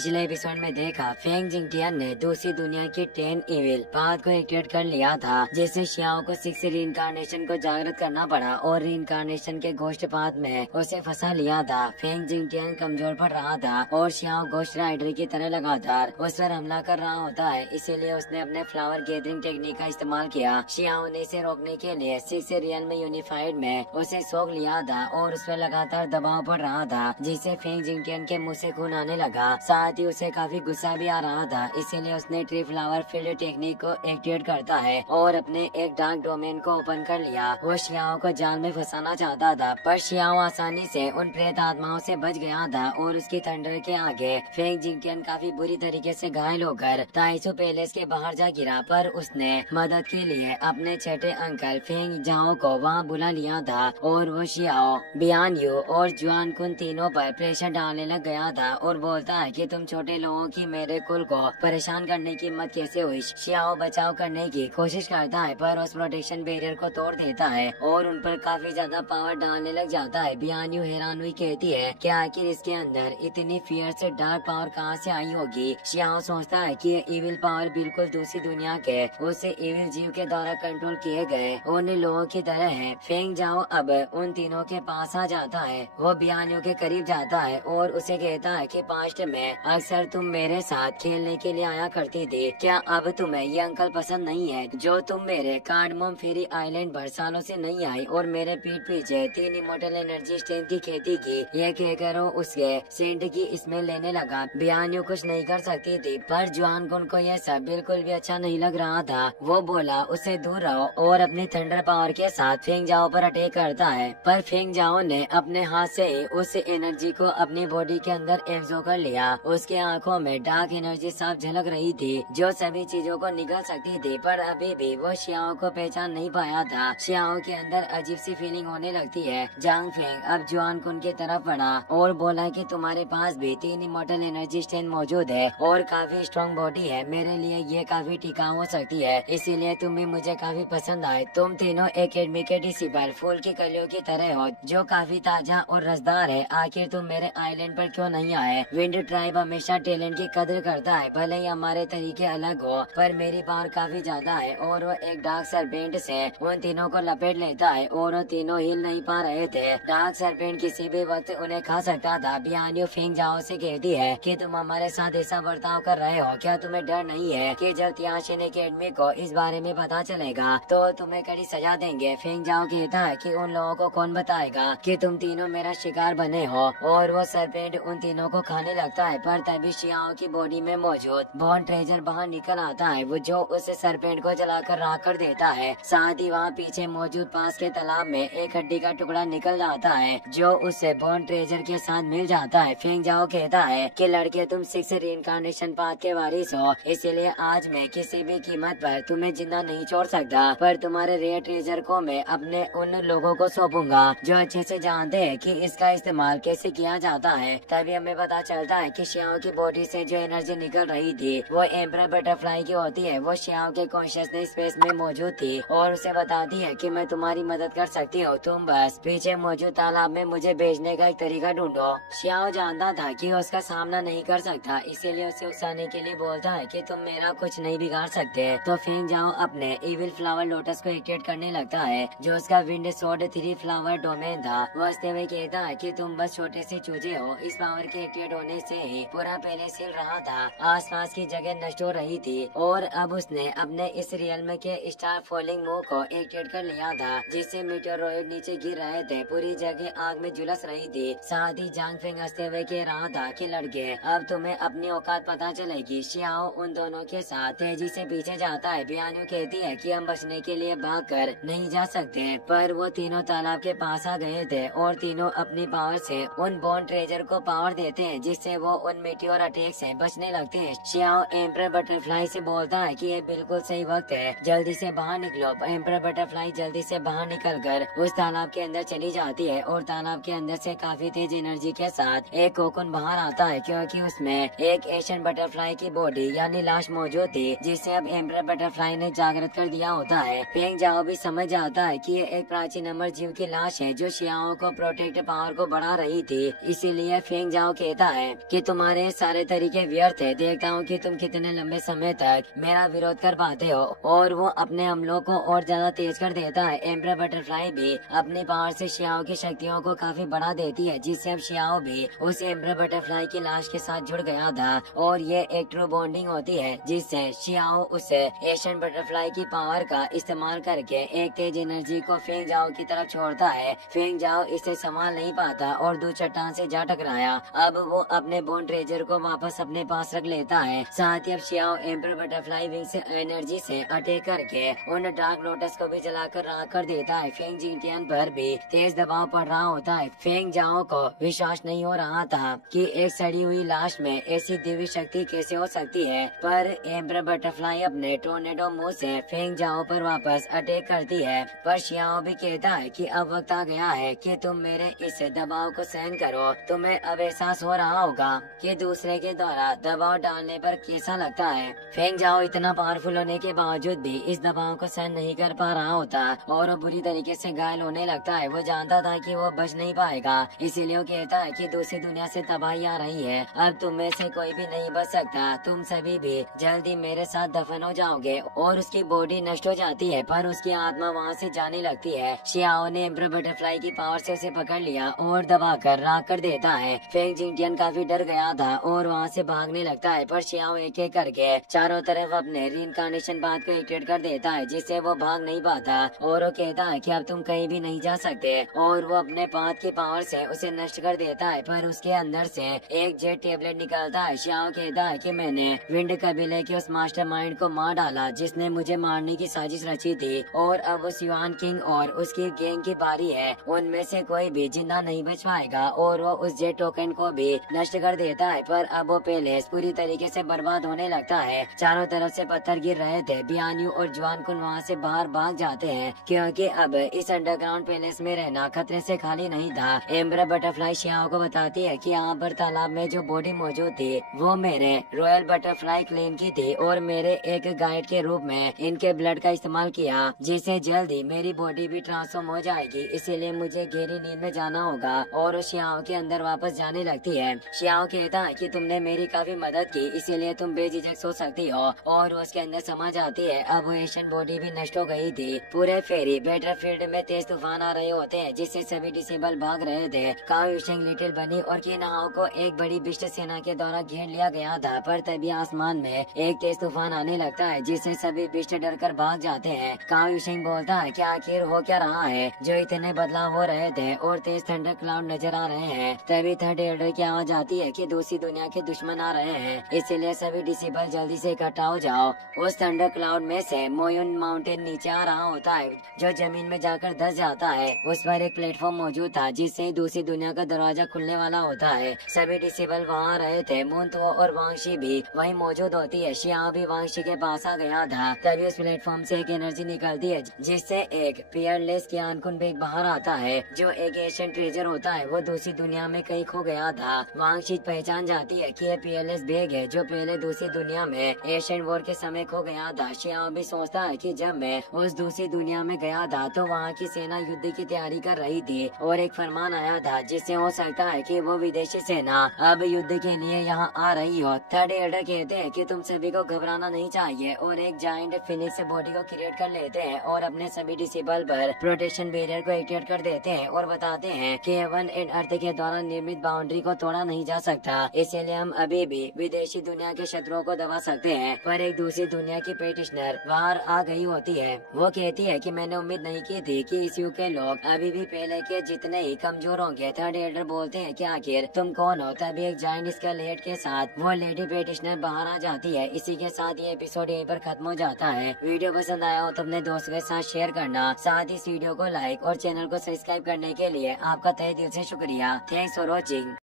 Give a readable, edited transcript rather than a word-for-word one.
पिछले एपिसोड में देखा फेंग जिंगटियन ने दूसरी दुनिया की 10 इविल पाथ को एक्टिवेट कर लिया था, जिससे शियाओ को 6 रीइंकार्नेशन को जागृत करना पड़ा और रीइंकार्नेशन के घोस्ट पाथ में उसे फंसा लिया था। फेंग जिंगटियन कमजोर पड़ रहा था और शियाओ घोस्ट राइडर की तरह लगातार उस पर हमला कर रहा होता है, इसीलिए उसने अपने फ्लावर गैदरिंग टेक्निक का इस्तेमाल किया। शियाओ ने इसे रोकने के लिए 6 रियल में यूनिफाइड में उसे सोख लिया था और उस पर लगातार दबाव पड़ रहा था, जिससे फेंग जिंगटियन के मुँह से खून आने लगा। साथ ही उसे काफी गुस्सा भी आ रहा था, इसीलिए उसने ट्री फ्लावर फील्ड टेक्निक को एक्टिवेट करता है और अपने एक डार्क डोमेन को ओपन कर लिया। वो शियाओ को जाल में फंसाना चाहता था, पर शियाओ आसानी से उन प्रेत आत्माओं से बच गया था और उसकी थंडर के आगे फेंग जिंगटियन काफी बुरी तरीके से घायल होकर ताइसू पैलेस के बाहर जा गिरा। पर उसने मदद के लिए अपने छठे अंकल फेंग जाओ को वहाँ बुला लिया था और वो शियाओ, बियान यू और जुआन कुन तीनों पर प्रेशर डालने लग गया था और बोलता है कि तुम छोटे लोगों की मेरे कुल को परेशान करने की हिम्मत कैसे हुई। शियाओ बचाव करने की कोशिश करता है, पर उस प्रोटेक्शन बैरियर को तोड़ देता है और उन पर काफी ज्यादा पावर डालने लग जाता है। बियान्यू हैरान हुई कहती है कि आखिर इसके अंदर इतनी फियर से डार्क पावर कहाँ से आई होगी। शियाओ सोचता है कि ये इविल पावर बिल्कुल दूसरी दुनिया के उससे इविल जीव के द्वारा कंट्रोल किए गए उन लोगों की तरह है। फेंग जाओ अब उन तीनों के पास आ जाता है। वो बियान्यू के करीब जाता है और उसे कहता है कि पास्ट में अक्सर तुम मेरे साथ खेलने के लिए आया करती थी, क्या अब तुम्हें ये अंकल पसंद नहीं है जो तुम मेरे कार्डमम फेरी आइलैंड पर सालों से नहीं आई और मेरे पीठ पीछे 3 इमोर्टल एनर्जी स्ट्रेंथ की खेती की। ये कहकर वो उसके सेंट की स्मेल लेने लगा। बियान्यू कुछ नहीं कर सकती थी, पर जुआन गुन को यह सब बिल्कुल भी अच्छा नहीं लग रहा था। वो बोला उससे दूर रहो और अपने थंडर पावर के साथ फेंग जाओ पर अटैक करता है, पर फेंग जाओ ने अपने हाथ से ही उस एनर्जी को अपनी बॉडी के अंदर एब्जॉर्ब कर लिया। उसके आंखों में डार्क एनर्जी साफ झलक रही थी जो सभी चीजों को निगल सकती थी, पर अभी भी वो शियाओ को पहचान नहीं पाया था। शियाओ के अंदर अजीब सी फीलिंग होने लगती है। जांग फेंग अब जुआन कुन की तरफ बढ़ा और बोला कि तुम्हारे पास भी 3 इमोर्टल एनर्जी स्ट्रेंथ मौजूद है और काफी स्ट्रॉन्ग बॉडी है, मेरे लिए ये काफी टिकाऊ हो सकती है, इसीलिए तुम भी मुझे काफी पसंद आए। तुम तीनों एकेडमी के डिसिपल फूल की कलियों की तरह हो जो काफी ताजा और रसदार है। आखिर तुम मेरे आइलैंड पर क्यों नहीं आए? विंड ट्राइब हमेशा टैलेंट की कदर करता है, भले ही हमारे तरीके अलग हो, पर मेरी पावर काफी ज्यादा है। और वो एक डार्क सरपेंट से उन तीनों को लपेट लेता है और वो तीनों हिल नहीं पा रहे थे। डार्क सरपेंट किसी भी वक्त उन्हें खा सकता था। बियान्यू फेंग जाओ से कहती है कि तुम हमारे साथ ऐसा बर्ताव कर रहे हो, क्या तुम्हें डर नहीं है कि जब तियाशिन एकेडमी को इस बारे में पता चलेगा तो तुम्हें कड़ी सजा देंगे? फेंग जाओ कहता है कि उन लोगों को कौन बताएगा कि तुम तीनों मेरा शिकार बने हो, और वो सरपेंट उन तीनों को खाने लगता है। पर तभी शियाओ की बॉडी में मौजूद बॉन्ड ट्रेजर बाहर निकल आता है, वो जो उस सरपेंट को जलाकर राख कर देता है। साथ ही वहाँ पीछे मौजूद पास के तालाब में एक हड्डी का टुकड़ा निकल जाता है जो उससे बॉन्ड ट्रेजर के साथ मिल जाता है। फेंग जाओ कहता है कि लड़के तुम 6 रीइंकार्नेशन पाथ के वारिस हो, इसीलिए आज मैं किसी भी कीमत पर तुम्हें जिंदा नहीं छोड़ सकता, पर तुम्हारे रेयर ट्रेजर को मैं अपने उन लोगों को सौंपूंगा जो अच्छे से जानते हैं कि इसका इस्तेमाल कैसे किया जाता है। तभी हमें पता चलता है कि शियाओ की बॉडी से जो एनर्जी निकल रही थी वो एम्परर बटरफ्लाई की होती है। वो शियाओ के कॉन्शियसनेस स्पेस में मौजूद थी और उसे बताती है कि मैं तुम्हारी मदद कर सकती हूँ, तुम बस पीछे मौजूद तालाब में मुझे भेजने का एक तरीका ढूंढो। शियाओ जानता था कि उसका सामना नहीं कर सकता, इसीलिए उसे उकसाने के लिए बोलता है कि तुम मेरा कुछ नहीं बिगाड़ सकते। तो फेंग जाओ अपने इविल फ्लावर लोटस को एक्टिवेट करने लगता है जो उसका विंड सोड 3 फ्लावर डोमेन था। वो हंसते हुए कहता है कि तुम बस छोटे से चूजे हो। इस पावर के एक्टिवेट होने से ही पूरा पैलेस हिल रहा था, आसपास की जगह नष्ट हो रही थी और अब उसने अपने इस रियल्म के स्टार फॉलिंग मूव को एक्टिवेट कर लिया था, जिससे मीटेरोइड नीचे गिर रहे थे, पूरी जगह आग में झुलस रही थी। साथ ही जांग फेंग हंसते हुए कह रहा था कि लड़के अब तुम्हें अपनी औकात पता चलेगी। शियाओ उन दोनों के साथ तेजी से पीछे जाता है। बियान्यू कहती है कि हम बचने के लिए भाग कर नहीं जा सकते, पर वो तीनों तालाब के पास आ गए थे और तीनों अपनी पावर से उन बॉन्ड ट्रेजर को पावर देते हैं, जिससे वो उन मेटियोर अटैक से बचने लगते हैं। शियाओ एम्परर बटरफ्लाई से बोलता है कि ये बिल्कुल सही वक्त है, जल्दी से बाहर निकलो। एम्परर बटरफ्लाई जल्दी से बाहर निकलकर उस तालाब के अंदर चली जाती है और तालाब के अंदर से काफी तेज एनर्जी के साथ एक कोकुन बाहर आता है, क्योंकि उसमें एक एशियन बटरफ्लाई की बॉडी यानी लाश मौजूद थी, जिसे अब एम्परर बटरफ्लाई ने जागृत कर दिया होता है। फेंग जाओ भी समझ जाता है कि ये एक प्राचीन अमर जीव की लाश है जो शियाओ को प्रोटेक्ट पावर को बढ़ा रही थी। इसीलिए फेंग जाओ कहता है कि तुम्हारे तुम्हारे सारे तरीके व्यर्थ है। देखता हूँ कि तुम कितने लंबे समय तक मेरा विरोध कर पाते हो। और वो अपने हमलों को और ज्यादा तेज कर देता है। एम्पर बटरफ्लाई भी अपनी पावर से शियाओ की शक्तियों को काफी बढ़ा देती है, जिससे अब शियाओ भी उस एम्पर बटरफ्लाई की लाश के साथ जुड़ गया था। और ये एक ट्रू बॉन्डिंग होती है, जिससे शियाओ उस एशियन बटरफ्लाई की पावर का इस्तेमाल करके एक तेज एनर्जी को फेंग जाओ की तरफ छोड़ता है। फेंग जाओ इसे संभाल नहीं पाता और दूर चट्टान से जा टकराया। अब वो अपने बोन ट्रेजर को वापस अपने पास रख लेता है। साथ ही अब शियाओ एम्पर बटरफ्लाई विंग से एनर्जी से अटैक करके उन डार्क लोटस को भी जलाकर राख कर देता है। फेंग जिंटियन पर भी तेज दबाव पड़ रहा होता है। फेंग जाओ को विश्वास नहीं हो रहा था कि एक सड़ी हुई लाश में ऐसी दिव्य शक्ति कैसे हो सकती है, पर एम्पर बटरफ्लाई अपने टोर्नेडो मुंह से फेंग जाओ पर वापस अटैक करती है। पर शियाओ भी कहता है कि अब वक्त आ गया है कि तुम मेरे इस दबाव को सहन करो। तुम्हें अब एहसास हो रहा होगा कि दूसरे के द्वारा दबाव डालने पर कैसा लगता है। फेंग जाओ इतना पावरफुल होने के बावजूद भी इस दबाव को सहन नहीं कर पा रहा होता और वो बुरी तरीके से घायल होने लगता है। वो जानता था कि वो बच नहीं पाएगा, इसीलिए वो कहता है कि दूसरी दुनिया से तबाही आ रही है। अब तुम में से कोई भी नहीं बच सकता। तुम सभी भी जल्दी मेरे साथ दफन हो जाओगे। और उसकी बॉडी नष्ट हो जाती है, पर उसकी आत्मा वहाँ से जाने लगती है। शियाओ ने एम्पर बटरफ्लाई की पावर से उसे पकड़ लिया और दबाकर राख कर देता है। फेंग जिंटियन काफी डर गया था और वहाँ से भागने लगता है, पर शियाओ एक एक करके चारों तरफ अपने रीइंकार्नेशन बात को एक्टिवेट कर देता है, जिससे वो भाग नहीं पाता। और वो कहता है कि अब तुम कहीं भी नहीं जा सकते और वो अपने पात की पावर से उसे नष्ट कर देता है। पर उसके अंदर से एक जेट टेबलेट निकलता है। शियाओ कहता है कि मैंने विंड कबीले के उस मास्टरमाइंड को मार डाला जिसने मुझे मारने की साजिश रची थी, और अब उस युआन किंग और उसकी गैंग की बारी है। उनमें से कोई भी जिंदा नहीं बच पाएगा और वो उस जेट टोकन को भी नष्ट कर देता है। पर अब वो पैलेस पूरी तरीके से बर्बाद होने लगता है। चारों तरफ से पत्थर गिर रहे थे। बियान्यू और जुआन कुन वहाँ से बाहर भाग जाते हैं, क्योंकि अब इस अंडरग्राउंड पैलेस में रहना खतरे से खाली नहीं था। एम्बर बटरफ्लाई शियाओ को बताती है कि यहाँ पर तालाब में जो बॉडी मौजूद थी वो मेरे रॉयल बटरफ्लाई क्लेन की थी और मेरे एक गाइड के रूप में इनके ब्लड का इस्तेमाल किया, जिससे जल्दी मेरी बॉडी भी ट्रांसफॉर्म हो जाएगी। इसीलिए मुझे गहरी नींद में जाना होगा। और वो शियाओ के अंदर वापस जाने लगती है। शियाओ कहता है कि तुमने मेरी काफी मदद की, इसीलिए तुम बेझिझक सो सकती हो। और उसके अंदर समा जाती है। अब वो एशियन बॉडी भी नष्ट हो गई थी। पूरे फेरी बैटरफील्ड में तेज तूफान आ रहे होते हैं, जिससे सभी डिसेबल भाग रहे थे। काओ यूशिंग, लिटिल बनी और किनाओ को एक बड़ी बिस्ट सेना के द्वारा घेर लिया गया था। पर तभी आसमान में एक तेज तूफान आने लगता है, जिससे सभी बिस्ट डर कर भाग जाते हैं। काओ यूशिंग बोलता है कि आखिर हो क्या रहा है जो इतने बदलाव हो रहे थे और तेज थंडर क्लाउड नजर आ रहे हैं। तभी थर्ड एल्डर की आवाज आती है कि दूसरी दुनिया के दुश्मन आ रहे हैं, इसीलिए सभी डिसेबल जल्दी से इकट्ठा हो जाओ। उस थंडर क्लाउड में से मोयुन माउंटेन नीचे आ रहा होता है, जो जमीन में जाकर धस जाता है। उस पर एक प्लेटफॉर्म मौजूद था, जिससे दूसरी दुनिया का दरवाजा खुलने वाला होता है। सभी डिसेबल वहाँ रहे थे। मुंतो और वांगशी भी वहीं मौजूद होती है। शियाओ भी वांगशी के पास आ गया था। तभी उस प्लेटफॉर्म से एक एनर्जी निकलती है, जिससे एक पियरलेस कियानकुन बेग बाहर आता है, जो एक एशियन ट्रेजर होता है। वो दूसरी दुनिया में कहीं खो गया था। वांगशी पहचान जाती है कि ये पियरलेस बेग है, जो पहले दूसरी दुनिया में एशियन वॉर के समय खो गया था। शियाओ भी सोचता है कि जब मैं उस दूसरी दुनिया में गया था तो वहाँ की सेना युद्ध की तैयारी कर रही थी और एक फरमान आया था, जिससे हो सकता है कि वो विदेशी सेना अब युद्ध के लिए यहाँ आ रही हो। थर्ड एल्डर कहते हैं कि तुम सभी को घबराना नहीं चाहिए और एक जायंट फिनिक्स बॉडी को क्रिएट कर लेते हैं और अपने सभी डिसेबल पर प्रोटेक्शन बैरियर को एक्टिवेट कर देते हैं और बताते हैं कि हेवन एंड अर्थ के द्वारा निर्मित बाउंड्री को तोड़ा नहीं जा सकता, इसीलिए हम अभी भी विदेशी दुनिया के शत्रुओं को दबा सकते हैं। पर एक दूसरी दुनिया की पेटिशनर बाहर आ गई होती है। वो कहती है कि मैंने उम्मीद नहीं की थी कि इस युग के लोग अभी भी पहले के जितने ही कमजोर होंगे। थर्ड एल्डर बोलते हैं कि आखिर तुम कौन हो। तभी एक जायंट स्केलेट के साथ वो लेडी पेटिशनर बाहर आ जाती है। इसी के साथ ये एपिसोड यहीं पर खत्म हो जाता है। वीडियो पसंद आया हो तो अपने दोस्तों के साथ शेयर करना, साथ ही इस वीडियो को लाइक और चैनल को सब्सक्राइब करने के लिए आपका तहे दिल से शुक्रिया। Thanks for watching.